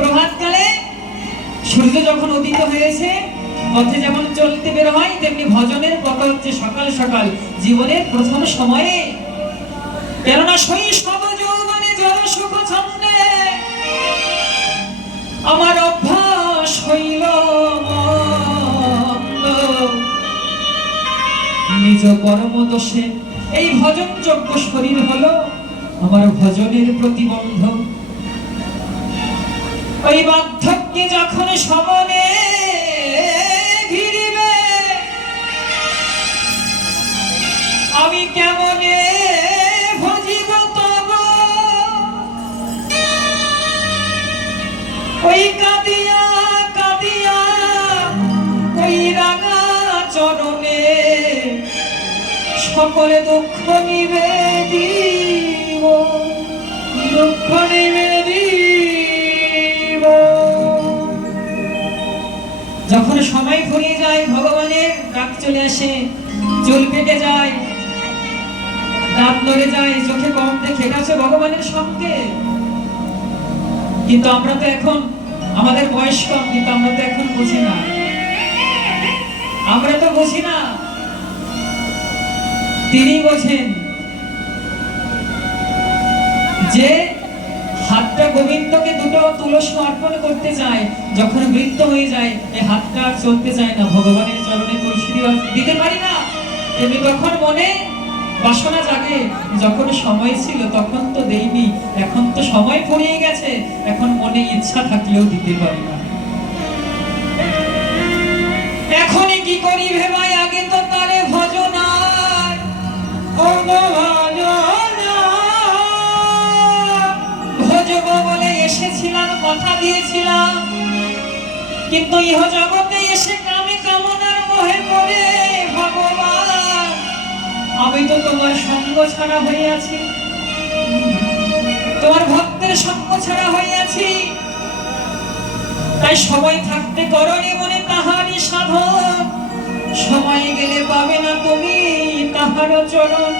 প্রভাতকালে সূর্য যখন উদিত হয়েছে, পথে যেমন চলতে বের হয়, তেমনি ভজনের পথ হচ্ছে সকাল সকাল জীবনের প্রথম সময়ে। কেননা শৈশব যৌবনে জল সুখ ছন্দে আমার অভ্যাস হইল মন্দ, নিজ কর্ম দোষে এই ভজন যোগ্য শরীর হলো আমার ভজনের প্রতিবন্ধ। ওই বার্ধক্যে যখন সমনে ঘিরিবে, আমি কেমনে ভজিব তব ওই কাঁদিয়া কাঁদিয়া ওই রাঙা চরণে সকলে দুঃখ নিবেদিব, দুঃখ নিবেদিব। যখন সময় ফুরিয়ে যায়, ভগবানের ডাক চলে আসে, চুল পেটে যায়, দাঁত নড়ে যায়, চোখে কম দেখে, এটা হচ্ছে ভগবানের সঙ্গে। কিন্তু আমরা তো এখন, আমাদের বয়স কম, কিন্তু আমরা তো এখন বুঝি না, আমরা তো বুঝি না, তিনি বোঝেন। যে হাতটা গোবিন্দকে দুটো তুলসী অর্পণ করতে চায়, যখন বৃত্ত হয়ে যায় এই হাতটা আর চলতে চায় না, ভগবানের চরণে তুলসী দিতে পারি না। এমনি তখন মনে বাসনা জাগে, যখন সময় ছিল তখন তো দেইনি, এখন তো সময় ফুরিয়ে গেছে, এখন মনে ইচ্ছা থাকলেও দিতে পারি না। এখনই কি করি ভেবাই, আগে তো তারে ভজনার ভজব বলে এসেছিলাম, কথা দিয়েছিলাম, কিন্তু ইহ জগতে এসে কামে কামনার মোহে পড়ে ভগবান আমি তো তোমার সঙ্গ ছাড়া হইয়াছি, তোমার ভক্তের সঙ্গ ছাড়া হইয়াছি। তাই সময় থাকতে করণে মনে তাহারই সাধন, সময় গেলে পাবে না তুমি তাহার চরণ।